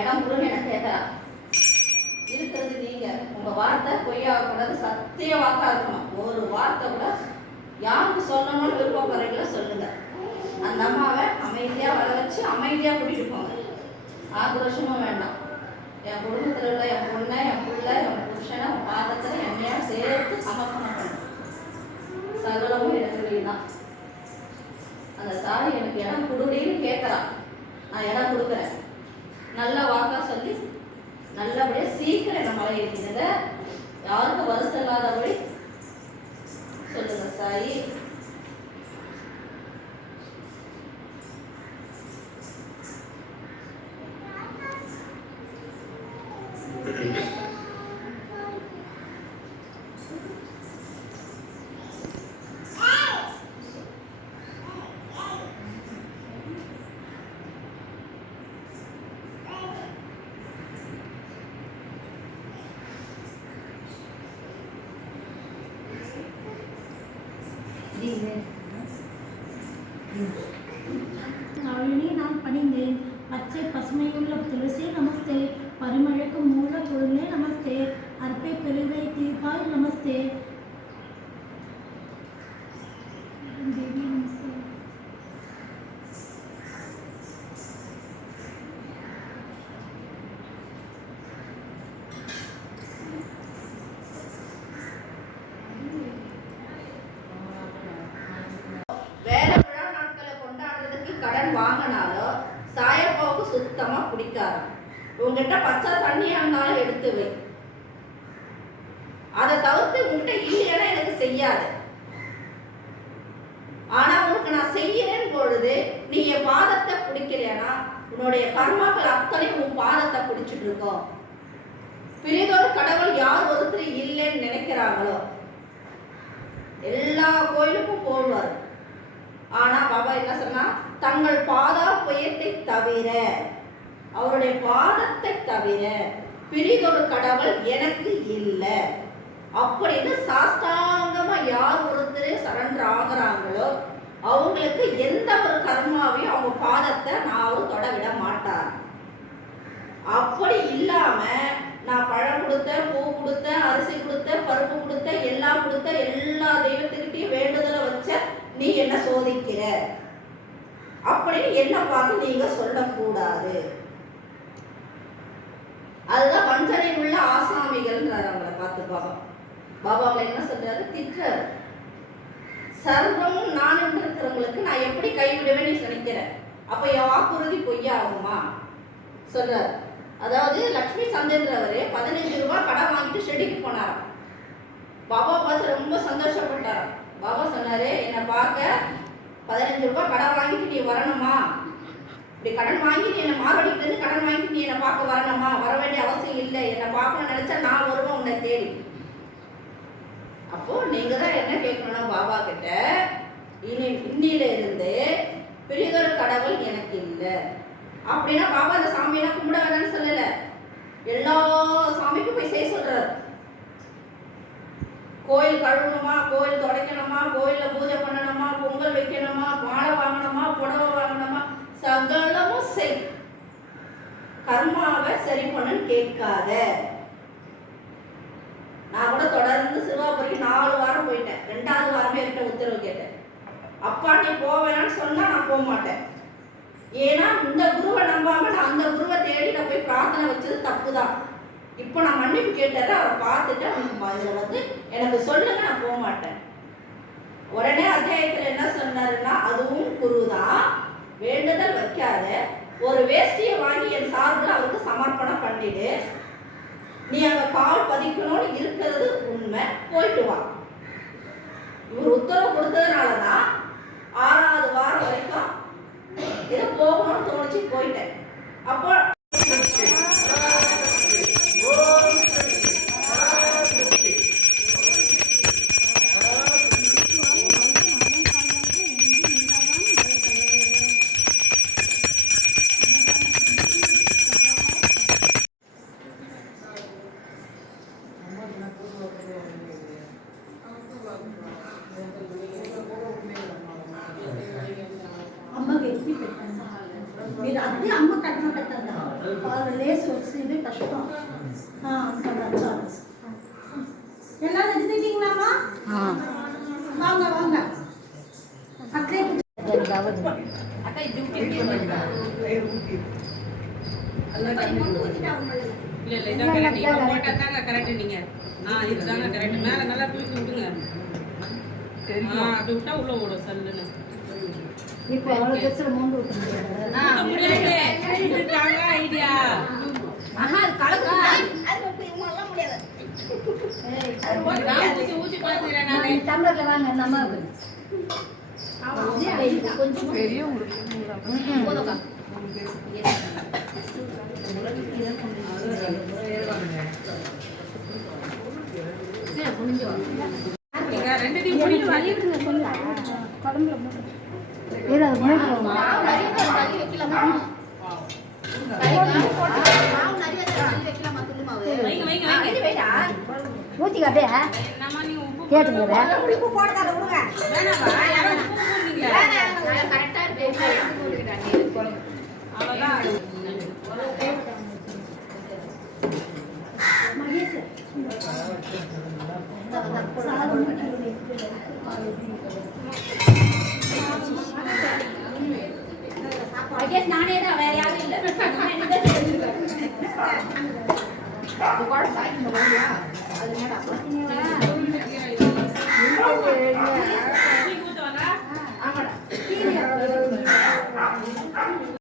இடம் கொடுன்னு எனக்கு கேட்கறா. இருக்கிறது நீங்க, உங்க வார்த்தை பொய்யாகக்கூடாது, சத்திய வாக்கா இருக்கணும். ஒரு வார்த்தை கூட யாருக்கு சொல்லணும்னு விருப்பப்படுறீங்களோ சொல்லுங்க. அந்த அம்மாவை அமைதியா வர வச்சு அமைதியா கூட்டிட்டு போங்க. ஆக்ரோஷமும் வேண்டாம். என் குடும்பத்தில் உள்ள என் பொண்ணை, என் பிள்ளை, என் புருஷனை பாதத்தில் என்னையா சேர்த்து சமர்ப்பணம் பண்ண சகலமும் எனக்கு தான். அந்த தாய் எனக்கு இடம் கொடுடின்னு கேட்கறான். நான் இடம் கொடுக்குறேன். நல்ல வாக்கா சொல்லி நல்லபடியாக சீக்கிரம் என்ன மழை இருக்கிறத யாருக்கும் வருஷம் இல்லாதபடி சொல்லுங்க சாயி. நாளினி நான் பணிந்தேன். பச்சை பசுமையுள்ள துளசி நமஸ்தே. பரிமழைக்கும் மூல பொருளே நமஸ்தே. அற்பை பெருவை தீர்ப்பாய் நமஸ்தே. தேவி நமஸ்தே. வாங்கினாலோ சாயப்பாவுக்கு சுத்தமா பிடிக்காது. உங்ககிட்ட பச்சை தண்ணியா இருந்தாலும் எடுத்து வை. அதை தவிர்த்து உங்ககிட்ட இல்லைன்னா எனக்கு செய்யாது. ஆனா உனக்கு நான் செய்யறேன்னு பொழுது நீ என் பாதத்தை பிடிக்கலையானா உன்னுடைய கர்மாக்கள் அத்தனை உன் பாதத்தை பிடிச்சிட்டு இருக்கோம். பிரிதொரு கடவுள் யார் ஒருத்தர் இல்லைன்னு நினைக்கிறாங்களோ எல்லா கோயிலுக்கும் போடுவார். ஆனா பாபா என்ன சொன்னா, தங்கள் பாதா புயத்தை தவிர, அவருடைய பாதத்தை தவிர பிரிதொரு கடவுள் எனக்கு இல்லை அப்படின்னு சாஸ்தாங்கமா யார் ஒருத்தர் சரண்டர் ஆகுறாங்களோ அவங்களுக்கு எந்த ஒரு கர்மாவையும் அவங்க பாதத்தை நான் அவர் தொட விட மாட்டார். அப்படி இல்லாம நான் பழம் கொடுத்தேன், பூ கொடுத்தேன், அரிசி கொடுத்தேன், பருப்பு கொடுத்தேன், எல்லாம் கொடுத்தேன், எல்லா தெய்வத்துக்கிட்டையும் வேண்டுதலை வச்ச நீ என்ன சோதிக்கிற அப்படின்னு என்ன பார்த்து நீங்க சொல்லக்கூடாது. அதுதான் வஞ்சனை உள்ள ஆசாமிகள்ன்றார். அவங்களை பார்த்து பாபா அவங்களை என்ன சொல்றாரு, திட்டுறாரு. சர்வமும் நான் என்று இருக்கிறவங்களுக்கு நான் எப்படி கைவிடுவேன் நீ நினைக்கிற? அப்ப என் வாக்குறுதி பொய்யாகுமா சொல்றாரு. அதாவது லட்சுமி சந்திரன்றவரு 15 ரூபாய் கடன் வாங்கிட்டு ஷெடிக்கு போனாராம். பாபா பார்த்து ரொம்ப சந்தோஷப்பட்டாராம். பாபா சொன்னாரு, என்னை பார்க்க 15 ரூபாய் கடன் வாங்கிட்டு நீ வரணுமா? இப்படி கடன் வாங்கி நீ என்னை மார்வடிக்கிட்டு இருந்து கடன் வாங்கிட்டு நீ என்னை பார்க்க வரணுமா? வர வேண்டிய அவசியம் இல்லை. என்னை பார்க்கணும்னு நினைச்சா நான் வருவேன் உன்னை தேடி. அப்போ நீங்க தான் என்ன கேட்கணும்னா பாபா கிட்ட, இன்னில இருந்து பெரியதொரு கடவுள் எனக்கு இல்லை அப்படின்னா பாபா அந்த சாமியெல்லாம் கும்பிட வேணாம்னு சொல்லல. எல்லா சாமிக்கும் போய் செய்ய சொல்றாரு. கோயில் கழுவணுமா, கோயில் துடைக்கணுமா, கோயில்ல பூஜை பண்ணணுமா, பொங்கல் வைக்கணுமா, மாலை வாங்கணுமா, புடவை வாங்கணுமா, சகலமும் செய். கர்மாவை சரி பண்ணுன்னு கேட்காத. நான் கூட தொடர்ந்து சிறுவாபுரிக்கு 4 வாரம் போயிட்டேன். 2வது வாரமே கிட்ட உத்தரவு கேட்டேன். அப்பா நீ போவேன்னு சொன்னா நான் போக மாட்டேன். ஏன்னா இந்த குருவை நம்பாம நான் அந்த குருவை தேடி நான் போய் பிரார்த்தனை வச்சது தப்பு தான். இப்போ நான் மன்னிப்பு கேட்டதை அவரை பார்த்துட்டு இதில் எனக்கு சொல்லுங்க, நான் போக மாட்டேன். உடனே அத்தியாயத்தில் என்ன சொன்னாருன்னா, அதுவும் குரு தான், வேண்டுதல் வைக்காத, ஒரு வேஷ்டியை வாங்கி என் சார்பில் அவருக்கு சமர்ப்பணம் பண்ணிடு. நீ அங்கே கால் பதிக்கணும்னு இருக்கிறது உண்மை, போயிட்டு வா. இவர் உத்தரவு கொடுத்ததுனால தான் 6வது வாரம் வரைக்கும் இதை போகணும்னு தோணுச்சு, போயிட்டேன். அப்போ అమ్మ గట్టి పెట్టండి. మీరు అదే అమ్మ కట్న పెట్టండి. அதில் லேஸ் வச்சு இது கஷ்டம். அந்த வச்சாரு. எல்லாரும் எடுத்துட்டீங்களாம்மா? வாங்க வாங்க. அப்படியே அக்கா இது இல்ல இதான் கரெக்ட். இப்போ போட்டா தாங்க கரெக்ட் நீங்க. இதுதாங்க கரெக்ட். மேல நல்லா தூக்கி விடுங்க. அப்படி விட்டா உள்ள ஓடும் சல்லுன்னு. இப்போ அவ்வளோ பெருசுல மூண்டு விட்டு முடியாது. முடியாது. இதுதாங்க ஐடியா. அது கலக்கு. அது வந்து இவங்கெல்லாம் முடியாது. நான் ஊத்தி பாத்துக்கிறேன் நானே. டம்ளர்ல வாங்க நம்ம கொஞ்சம் பெரிய போதும்க்கா. நீங்க ரெண்டுத்தையும் முடிச்சு வாங்க. குழம்புல ஏதோ மூடுறோமா? வைங்க வைங்க வைங்க. ஊற்றிக்க அப்படியே என்னம்மா நீங்க உப்பு கேட்டுங்க. வேணாமா? யாரும் உப்பு போடுறீங்க. கரெக்டா இருக்கு. அவ்வளவுதான். நானே தான், வேற யாரும் இல்ல. அது மேடம்